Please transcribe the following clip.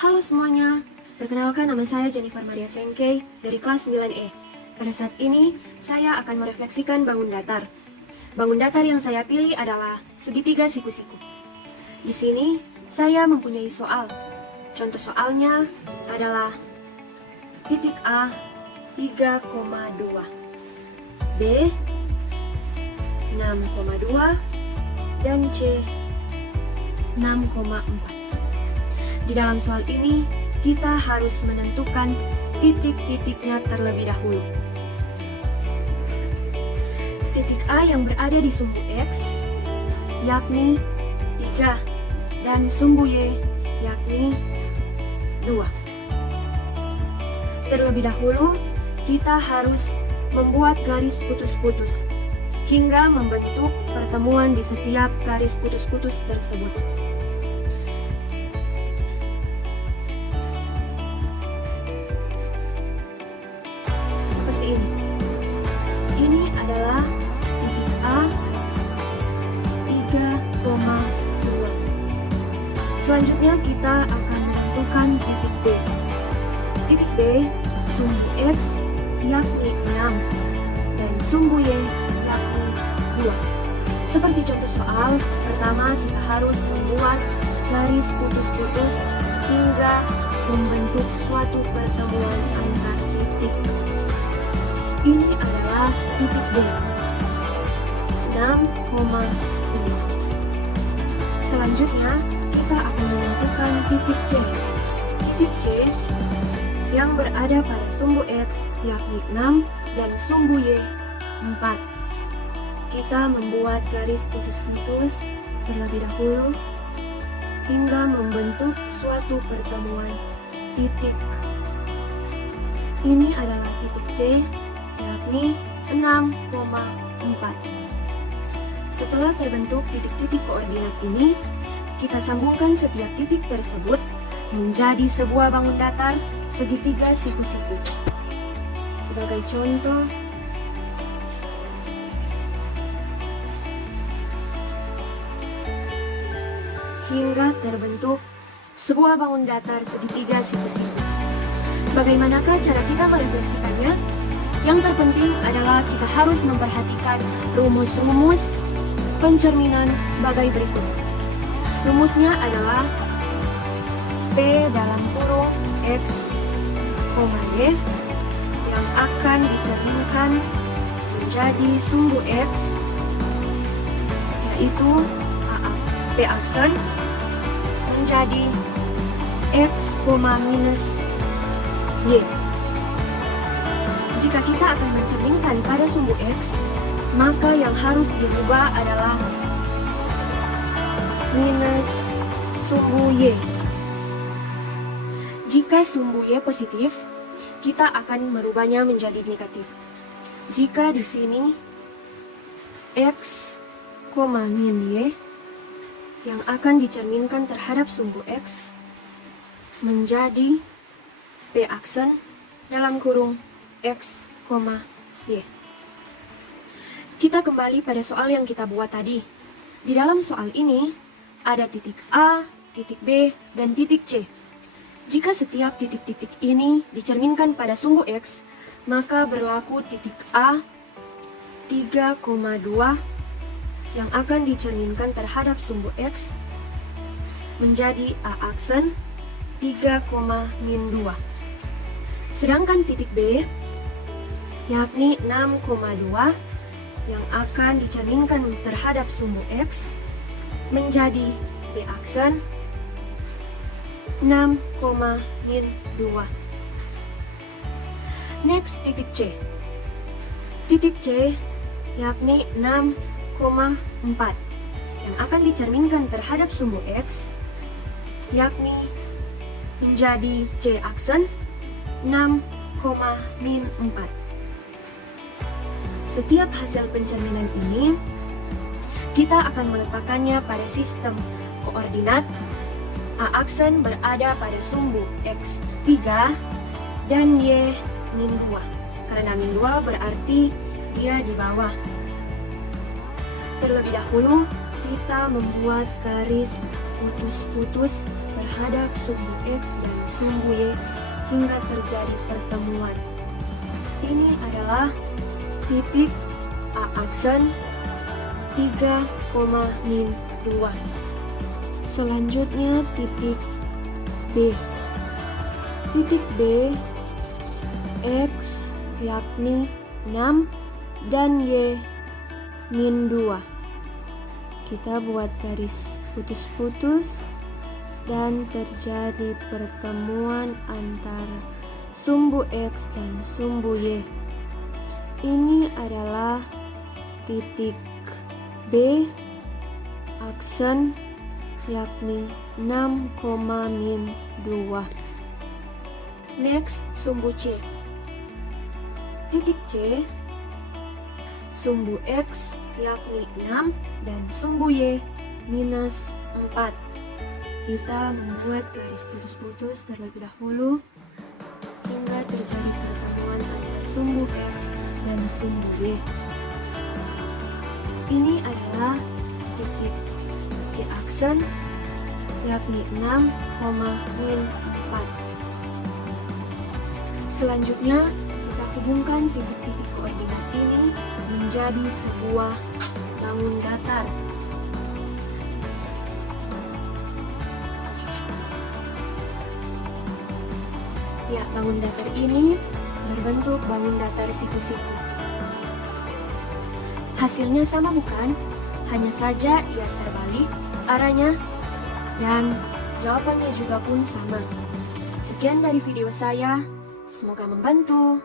Halo semuanya, perkenalkan nama saya Jennifer Maria Sengkei dari kelas 9E. Pada saat ini, saya akan merefleksikan bangun datar. Bangun datar yang saya pilih adalah segitiga siku-siku. Di sini, saya mempunyai soal. Contoh soalnya adalah titik A 3,2, B 6,2, dan C 6,4. Di dalam soal ini, kita harus menentukan titik-titiknya terlebih dahulu. Titik A yang berada di sumbu X, yakni 3, dan sumbu Y, yakni 2. Terlebih dahulu, kita harus membuat garis putus-putus, hingga membentuk pertemuan di setiap garis putus-putus tersebut. Ini adalah titik A 3,2. Selanjutnya kita akan menentukan titik B. Titik B, sumbu X yakni 6 dan sumbu Y yakni 2. Seperti contoh soal, pertama kita harus membuat garis putus-putus hingga membentuk suatu pertemuan antar titik. Ini adalah titik B, 6,2. Selanjutnya, kita akan menentukan titik C. Titik C yang berada pada sumbu X yakni 6 dan sumbu Y 4. Kita membuat garis putus-putus terlebih dahulu hingga membentuk suatu pertemuan titik. Ini adalah titik C yakni 6,4. Setelah terbentuk titik-titik koordinat ini, kita sambungkan setiap titik tersebut menjadi sebuah bangun datar segitiga siku-siku. Sebagai contoh, hingga terbentuk sebuah bangun datar segitiga siku-siku. Bagaimanakah cara kita merefleksikannya? Yang terpenting adalah kita harus memperhatikan rumus-rumus pencerminan sebagai berikut. Rumusnya adalah P dalam kurung X, Y yang akan dicerminkan menjadi sumbu X, yaitu P aksen menjadi X, minus Y. Jika kita akan mencerminkan pada sumbu X, maka yang harus dirubah adalah minus sumbu Y. Jika sumbu Y positif, kita akan merubahnya menjadi negatif. Jika di sini X, min Y yang akan dicerminkan terhadap sumbu X menjadi P aksen dalam kurung X, Y. Kita kembali pada soal yang kita buat tadi. Di dalam soal ini, ada titik A, titik B, dan titik C. Jika setiap titik-titik ini dicerminkan pada sumbu X, maka berlaku titik A 3,2 yang akan dicerminkan terhadap sumbu X menjadi A aksen 3, min 2. Sedangkan titik B yakni 6,2 yang akan dicerminkan terhadap sumbu X menjadi B aksen 6, min 2. Next, titik C. Titik C yakni 6,4 yang akan dicerminkan terhadap sumbu X yakni menjadi C aksen 6, min 4. Setiap hasil pencerminan ini, kita akan meletakkannya pada sistem koordinat. A aksen berada pada sumbu X3 dan Y min 2. Karena min 2 berarti dia di bawah. Terlebih dahulu, kita membuat garis putus-putus terhadap sumbu X dan sumbu Y hingga terjadi pertemuan. Ini adalah titik A aksen 3, min 2. Selanjutnya titik B. Titik B, X yakni 6 dan Y min 2. Kita buat garis putus-putus dan terjadi pertemuan antara sumbu X dan sumbu Y. Ini adalah titik B aksen yakni 6, min 2. Next, sumbu C. Titik C, sumbu X yakni 6 dan sumbu Y minus 4. Kita membuat garis putus-putus terlebih dahulu hingga terjadi pertemuan antara sumbu X dan sumbu Y. Ini adalah titik C aksen yakni 6, min 4. Selanjutnya, kita hubungkan titik-titik koordinat ini menjadi sebuah bangun datar. Ya, bangun datar ini berbentuk bangun datar siku-siku. Hasilnya sama bukan? Hanya saja ia terbalik arahnya dan jawabannya juga pun sama. Sekian dari video saya. Semoga membantu.